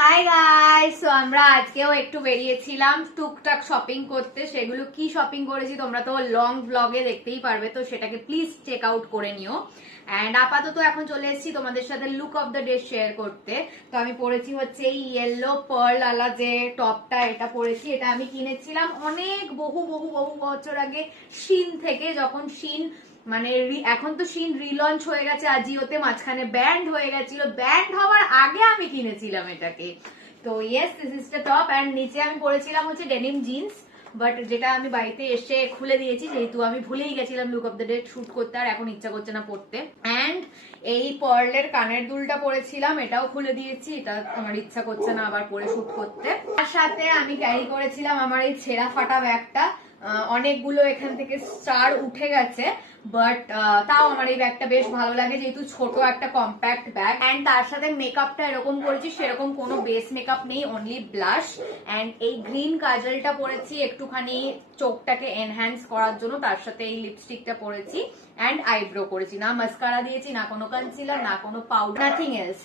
Hi guys, তো আমরা আজকেও একটু বেরিয়েছিলাম টুকটাক শপিং করতে। সেগুলো কি শপিং করেছি তোমরা তো লং ব্লগে দেখতেই পারবে, তো সেটাকে প্লিজ চেক আউট করে নিও। এন্ড আপাতত এখন চলে এসেছি তোমাদের সাথে look of the day share করতে। তো আমি পরেছি হচ্ছে এই ইয়েলো পার্ল আলা যে টপটা, এটা পরেছি। এটা আমি কিনেছিলাম অনেক বহু বহু বহু বছর আগে শিন থেকে, যখন শিন মানে এখন তো শিন রিলঞ্চ হয়ে গেছে আজিওতে, মাঝখানে ব্যান্ড হয়ে গেছিল। ব্যান্ড হওয়ার আগে আমি কিনেছিলাম এটাকে। তো yes, this is the top. And নিচে আমি পরেছিলাম হচ্ছে ডেনিম জিন্স, বাট যেটা আমি বাড়িতে এসে খুলে দিয়েছি, যেহেতু আমি ভুলেই গেছিলাম look of the day shoot করতে, আর এখন ইচ্ছা করছে না পড়তে। এন্ড এই পার্লের কানের দুলটা পরেছিলাম, এটাও খুলে দিয়েছি, এটা আমার ইচ্ছা করছে না আবার পরে শুট করতে। তার সাথে আমি ক্যারি করেছিলাম আমার এই ছেঁড়া ফাটা ব্যাগটা। অনেকগুলো এখান থেকে স্টার উঠে গেছে, বাট তাও আমার এই ব্যাগটা বেশ ভালো লাগে, যেহেতু ছোট একটা কম্প্যাক্ট ব্যাগ। এন্ড তার সাথে মেকআপটা এরকম করেছি, সেরকম কোনো বেস মেকআপ নেই, অনলি ব্লাশ। এন্ড এই গ্রিন কাজলটা পরেছি একটুখানি চোখটাকে এনহ্যান্স করার জন্য, তার সাথে এই লিপস্টিকটা পরেছি। এন্ড আইব্রো করেছি, না মাস্কারা দিয়েছি, না কোনো কনসিলার, না কোনো পাউডার, নাথিং এলস।